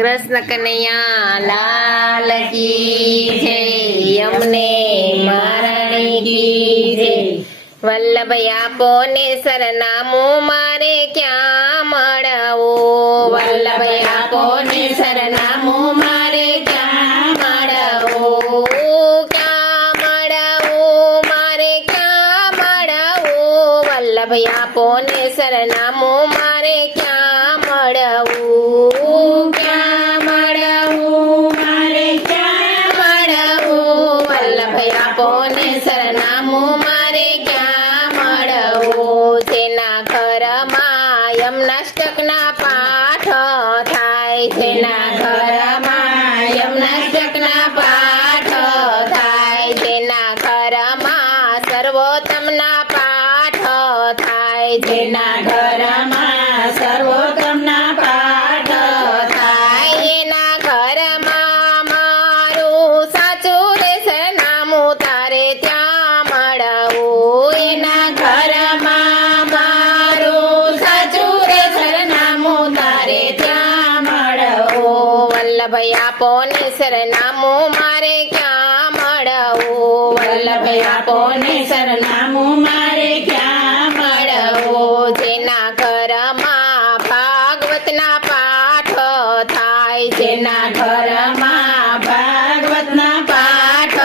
કૃષ્ણ કનૈયા લાલ કી જય, અમને મહારાણી કી જય। વલ્લભ આપો ને સરનામું મારે ક્યાં મળવું, વલ્લભ આપો ને સરનામું મારે ક્યાં મળવું, ક્યાં મળવું મારે ક્યાં મળવું, વલ્લભ આપો ને સરનામું મારે ક્યાં મળવું, ક્યાં મળવું મારે ક્યાં મળવું, વલ્લભ આપો ને સરનામું મારે ક્યાં મળવું। જેના ઘરમાં યમનાષ્ટકના પાઠ થાય, જેના ઘરમાં યમનાષ્ટકના પાઠ થાય, જેના ઘરમાં સર્વોત્તમના પાઠ થાય, જેના ઘરમાં સર્વોત્તમના પાઠ થાય, એના ઘરમાં મારું સાચું રે સરનામું તારે ત્યાં મળવું, એના ઘરમાં મારું સાચું રે સરનામું તારે ત્યાં મળવું, વલ્લભ આપો ને સરનામું મારે ક્યાં મળવું, વલ્લભ આપો ને સરનામું મારે ક્યાં મળવું। જેના ઘરમાં ભાગવતના પાઠ થાય, જેના ઘરમાં ભાગવતના પાઠ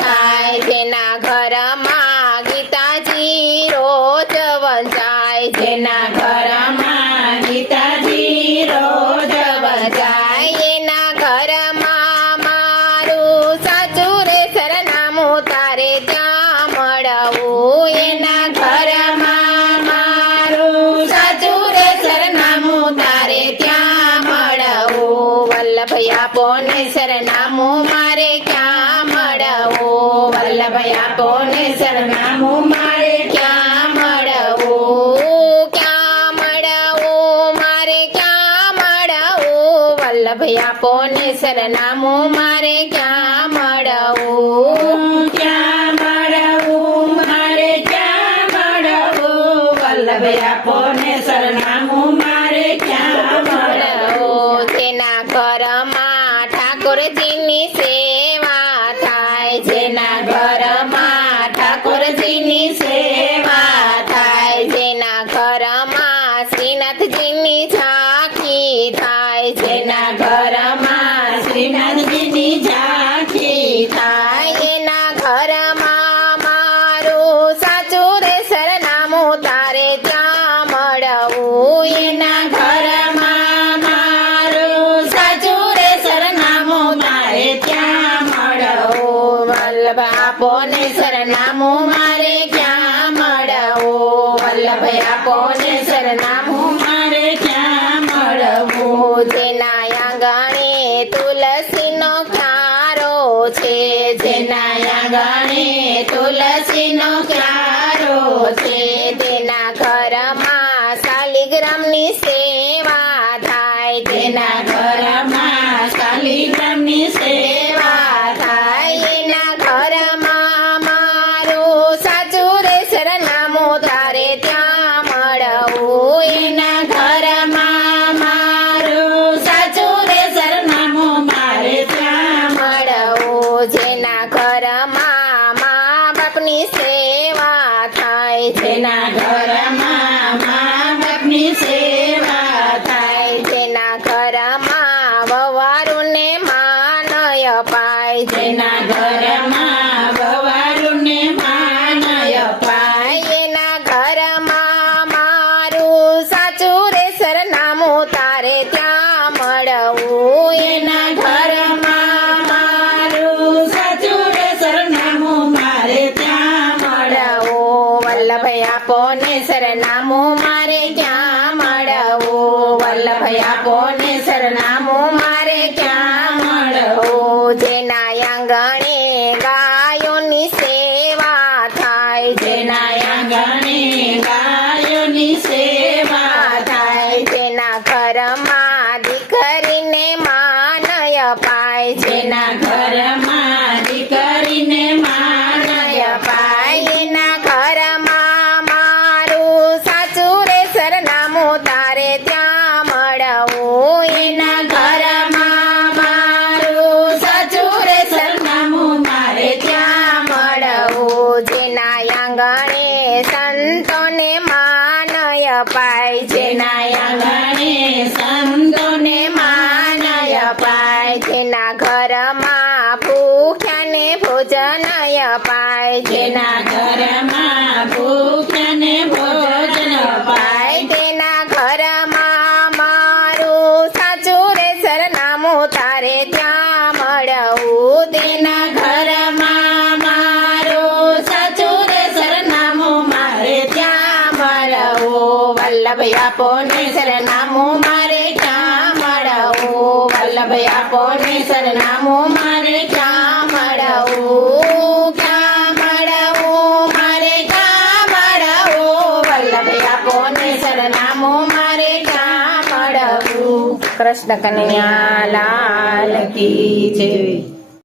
થાય, જેના ઘરમાં ગીતાજી રોજ વંચાય, જેના ઘરમાં ગીતાજી રોજ વંચાય, એના ઘરમાં મારું સાચું રે સરનામું તારે ત્યાં મળવું, એના ઘરમાં મારું સાચું રે સરનામું તારે ત્યાં મળવું, વલ્લભ આપો ને સરનામું મારે ક્યાં મળવું, વલ્લભ આપો ને સરનામું મારે ક્યાં મળવું, ક્યાં મળવું મારે ક્યાં મળવું, વલ્લભ આપો ને સરનામું મારે ક્યાં મળવું, ક્યાં મળવું મારે ક્યાં મળવું, વલ્લભ આપો ને સરનામું મારે ક્યાં મળવું। જેના ઘરમાં ઠાકોરજીની સેવા થાય, જેના ઘરમાં ઠાકોરજીની સેવા થાય, જેના ઘરમાં શ્રીનાથજીની ઝાંખી થાય, જેના ઘરમાં શ્રીનાથજીની ઝાંખી થાય, એના ઘરમાં મારું સાચું રે સરનામું તારે ત્યાં મળવું, એના ઘરમાં મારું સાચું રે સરનામું તારે ત્યાં મળવું, વલ્લભ આપો ને સરનામું મારે ક્યાં મળવું, વલ્લભ આપો ને સરનામું મારે ક્યાં મળવું। જેના આંગણે તુલસીનો ક્યારો છે, જેના આંગણે તુલસીનો ક્યારો છે, તેના ઘરમાં શાલિગ્રામની સેવા થાય, તેના ઘરમાં શાલિગ્રામની સેવા થાય, એના ઘરમાં મારું સાચું રે સરનામું તારે ત્યાં મળવું, એના ઘરમાં મારું સાચું રે સરનામું મારે ત્યાં મળવું। જેના ઘરમાં મા બાપની સેવા થાય, જેના ઘરમાં મા બાપની સેવા થાય, જેના ઘરમાં વવારુને માન અપાય, જેના ઘરમાં વવારુને માન અપાય, એના ઘરમાં મારું સાચું રે સરનામું તારે ત્યાં મળવું, એના ઘરમાં મારું સાચું રે સરનામું મારે ત્યાં મળવું, વલ્લભ આપો ને સરનામું મારે ક્યાં મળવું, વલ્લભ આપો ને સરનામું મારે ક્યાં મળવું। જેના આંગણે ગાયોની સેવા થાય, જેના આંગણે ગાયોની સેવા થાય, જેના ઘરમાં દીકરીને માન અપાય, જેના ઘરમાં દીકરીને માન અપાય, એના ઘરમાં મારું સાચું રે સરનામું તારે ત્યાં મળવું, એના ઘરમાં વલ્લભ આપો ને સરનામું મારે ક્યાં મળવું, ક્યાં મળવું, મારે ક્યાં મળવું, વલ્લભ આપો ને સરનામું મારે ક્યાં મળવું. કૃષ્ણ કનૈયા લાલ કી જય.